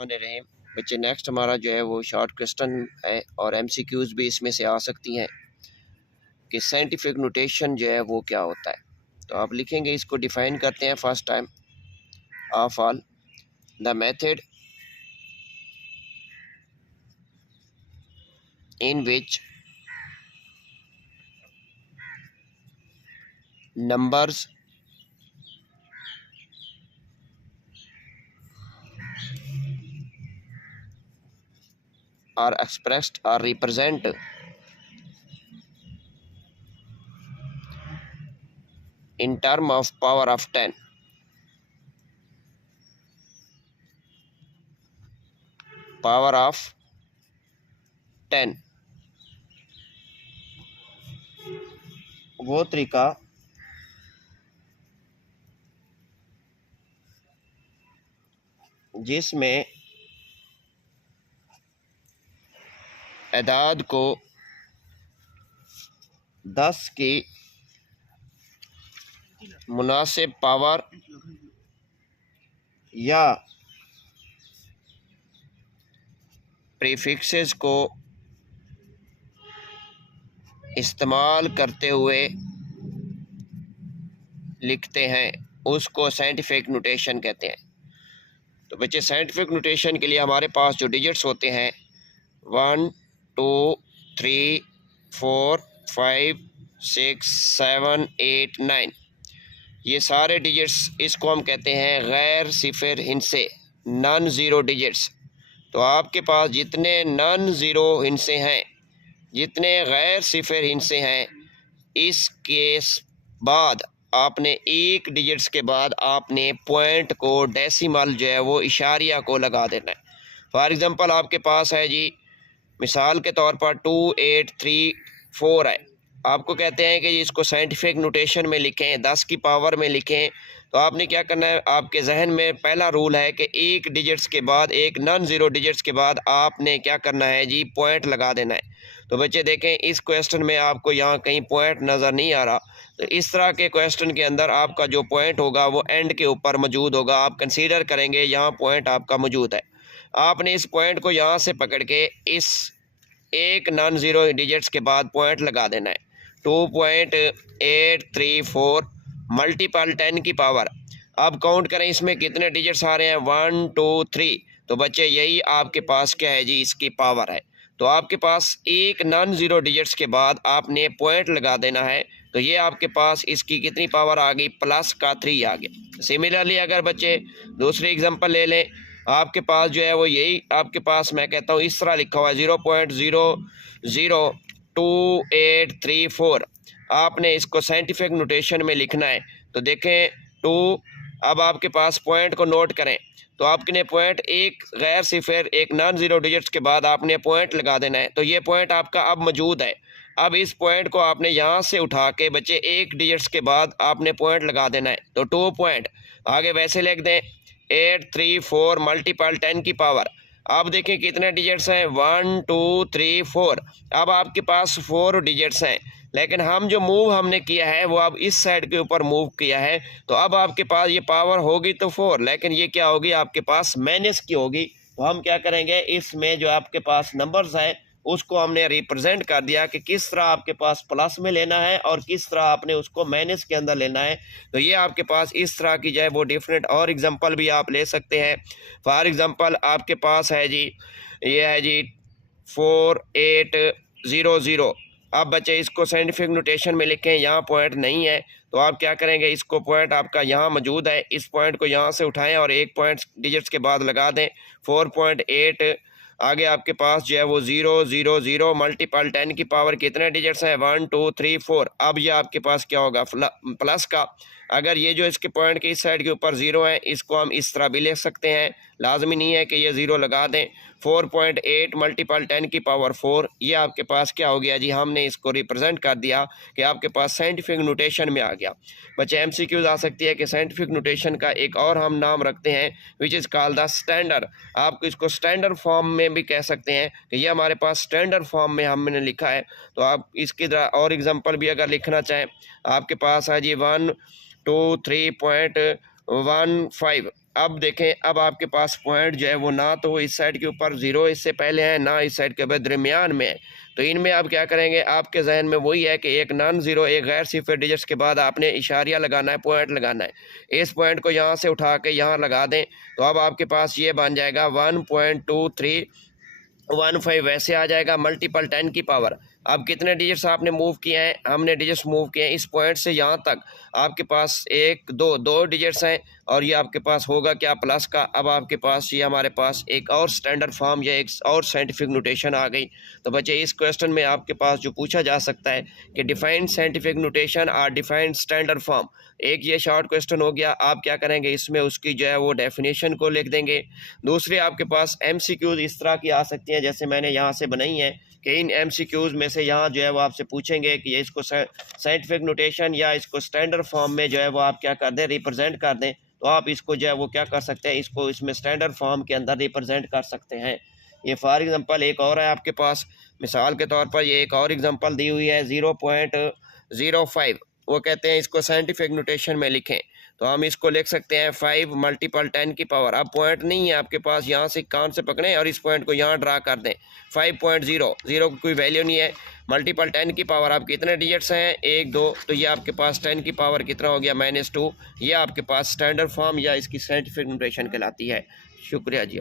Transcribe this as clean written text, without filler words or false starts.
रहे बच्चे, नेक्स्ट हमारा जो है वो शॉर्ट क्वेश्चन है और एमसीक्यूज भी इसमें से आ सकती हैं कि साइंटिफिक नोटेशन जो है वो क्या होता है। तो आप लिखेंगे, इसको डिफाइन करते हैं first time of all the method in which numbers are expressed or represent in term of power of 10. Power of 10 वो तरीका जिसमें एदाद को 10 की मुनासिब पावर या प्रीफिक्सेस को इस्तेमाल करते हुए लिखते हैं, उसको साइंटिफिक नोटेशन कहते हैं। तो बच्चे, साइंटिफिक नोटेशन के लिए हमारे पास जो डिजिट्स होते हैं 1 2 3 4 5 6 7 8 9, ये सारे डिजिट्स, इसको हम कहते हैं गैर सिफर हिंसे, नॉन ज़ीरो डिजिट्स। तो आपके पास जितने नॉन ज़ीरो हिंसे हैं, जितने गैर सिफर हिंसे हैं, इसके बाद आपने एक डिजिट्स के बाद आपने पॉइंट को, डेसिमल जो है वो इशारिया को लगा देना है। फॉर एग्ज़ाम्पल आपके पास है जी, मिसाल के तौर पर 2834 है। आपको कहते हैं कि इसको साइंटिफिक नोटेशन में लिखें, 10 की पावर में लिखें। तो आपने क्या करना है, आपके जहन में पहला रूल है कि एक डिजिट्स के बाद, एक नॉन ज़ीरो डिजिट्स के बाद आपने क्या करना है जी, पॉइंट लगा देना है। तो बच्चे देखें, इस क्वेश्चन में आपको यहाँ कहीं पॉइंट नज़र नहीं आ रहा। तो इस तरह के क्वेश्चन के अंदर आपका जो पॉइंट होगा वो एंड के ऊपर मौजूद होगा। आप कंसीडर करेंगे यहाँ पॉइंट आपका मौजूद है। आपने इस पॉइंट को यहाँ से पकड़ के इस एक नॉन ज़ीरो डिजिट्स के बाद पॉइंट लगा देना है। 2.834 मल्टीपल 10 की पावर। अब काउंट करें इसमें कितने डिजिट्स आ रहे हैं, 1 2 3। तो बच्चे यही आपके पास क्या है जी, इसकी पावर है। तो आपके पास एक नॉन ज़ीरो डिजिट्स के बाद आपने पॉइंट लगा देना है। तो ये आपके पास इसकी कितनी पावर आ गई, प्लस का 3 आ गया। सिमिलरली अगर बच्चे दूसरी एग्जांपल ले लें, आपके पास जो है वो यही आपके पास, मैं कहता हूँ इस तरह लिखा हुआ है 0.002834। आपने इसको साइंटिफिक नोटेशन में लिखना है। तो देखें 2, अब आपके पास पॉइंट को नोट करें। तो आपने पॉइंट एक गैर सिफर, एक नॉन ज़ीरो डिजिट्स के बाद आपने पॉइंट लगा देना है। तो ये पॉइंट आपका अब मौजूद है। अब इस पॉइंट को आपने यहाँ से उठा के बच्चे एक डिजिट्स के बाद आपने पॉइंट लगा देना है। तो 2 पॉइंट आगे वैसे लिख दें, 834 मल्टीपल 10 की पावर। अब देखें कितने डिजिट्स हैं, 1 2 3 4। अब आपके पास 4 डिजिट्स हैं, लेकिन हम जो मूव हमने किया है वो अब इस साइड के ऊपर मूव किया है। तो अब आपके पास ये पावर होगी तो 4, लेकिन ये क्या होगी आपके पास, माइनस की होगी। तो हम क्या करेंगे, इसमें जो आपके पास नंबर्स हैं उसको हमने रिप्रेजेंट कर दिया कि किस तरह आपके पास प्लस में लेना है और किस तरह आपने उसको माइनस के अंदर लेना है। तो ये आपके पास इस तरह की जो है वो डिफरेंट और एग्जांपल भी आप ले सकते हैं। फॉर एग्जांपल आपके पास है जी, ये है जी 4800। अब बच्चे इसको साइंटिफिक नोटेशन में लिखें, यहाँ पॉइंट नहीं है। तो आप क्या करेंगे, इसको पॉइंट आपका यहाँ मौजूद है, इस पॉइंट को यहाँ से उठाएं और एक पॉइंट डिजिट्स के बाद लगा दें। 4.8 आगे आपके पास जो है वो 000 मल्टीपल 10 की पावर कितने डिजिट्स हैं, 1 2 3 4। अब ये आपके पास क्या होगा, प्लस का। अगर ये जो इसके पॉइंट के इस साइड के ऊपर 0 है, इसको हम इस तरह भी लिख सकते हैं, लाजमी नहीं है कि ये 0 लगा दें। 4.8 मल्टीपल 10 की पावर 4, ये आपके पास क्या हो गया जी, हमने इसको रिप्रेजेंट कर दिया कि आपके पास साइंटिफिक नोटेशन में आ गया। बच्चे एमसीक्यूज आ सकती है कि साइंटिफिक नोटेशन का एक और हम नाम रखते हैं which is called the standard. आप इसको स्टैंडर्ड फॉर्म में भी कह सकते हैं कि ये हमारे पास स्टैंडर्ड फॉर्म में हमने लिखा है। तो आप इसकी और एग्जांपल भी अगर लिखना चाहें, आपके पास है जी 1 2 3.15। अब देखें, अब आपके पास पॉइंट जो है वो ना तो इस साइड के ऊपर ज़ीरो इससे पहले है, ना इस साइड के बाद दरमियान में है। तो इनमें आप क्या करेंगे, आपके जहन में वही है कि एक नॉन ज़ीरो, एक गैर सिफर डिजिट्स के बाद आपने इशारिया लगाना है, पॉइंट लगाना है। इस पॉइंट को यहाँ से उठा के यहाँ लगा दें तो अब आपके पास ये बन जाएगा 1.2315 वैसे आ जाएगा, मल्टीपल 10 की पावर। अब कितने डिजिट्स आपने मूव किए हैं, हमने डिजिट्स मूव किए हैं इस पॉइंट से यहाँ तक, आपके पास दो डिजिट्स हैं और ये आपके पास होगा क्या, प्लस का। अब आपके पास ये हमारे पास एक और स्टैंडर्ड फॉर्म या एक और साइंटिफिक नोटेशन आ गई। तो बच्चे इस क्वेश्चन में आपके पास जो पूछा जा सकता है कि डिफाइंड साइंटिफिक नोटेशन और डिफाइंड स्टैंडर्ड फॉर्म, एक ये शॉर्ट क्वेश्चन हो गया। आप क्या करेंगे, इसमें उसकी जो है वो डेफिनेशन को लिख देंगे। दूसरे आपके पास MCQs इस तरह की आ सकती हैं जैसे मैंने यहाँ से बनाई है कि इन MCQs में से यहाँ जो है वो आपसे पूछेंगे कि इसको साइंटिफिक नोटेशन या इसको स्टैंडर्ड फॉर्म में जो है वो आप क्या कर दें, रिप्रेजेंट कर दें। तो आप इसको जो है वो क्या कर सकते हैं, इसको इसमें स्टैंडर्ड फॉर्म के अंदर रिप्रेजेंट कर सकते हैं। ये फॉर एग्जांपल एक और है आपके पास, मिसाल के तौर पर ये एक और एग्जांपल दी हुई है 0.05। वो कहते हैं इसको साइंटिफिक नोटेशन में लिखें, तो हम इसको लिख सकते हैं 5 मल्टीपल 10 की पावर। अब पॉइंट नहीं है आपके पास, यहाँ से कान से पकड़ें और इस पॉइंट को यहाँ ड्रा कर दें। 5.0 की कोई वैल्यू नहीं है, मल्टीपल 10 की पावर। आप कितने डिजिट्स हैं, 1 2, तो ये आपके पास 10 की पावर कितना हो गया, -2। ये आपके पास स्टैंडर्ड फॉर्म या इसकी साइंटिफिक नोटेशन कहलाती है। शुक्रिया जी।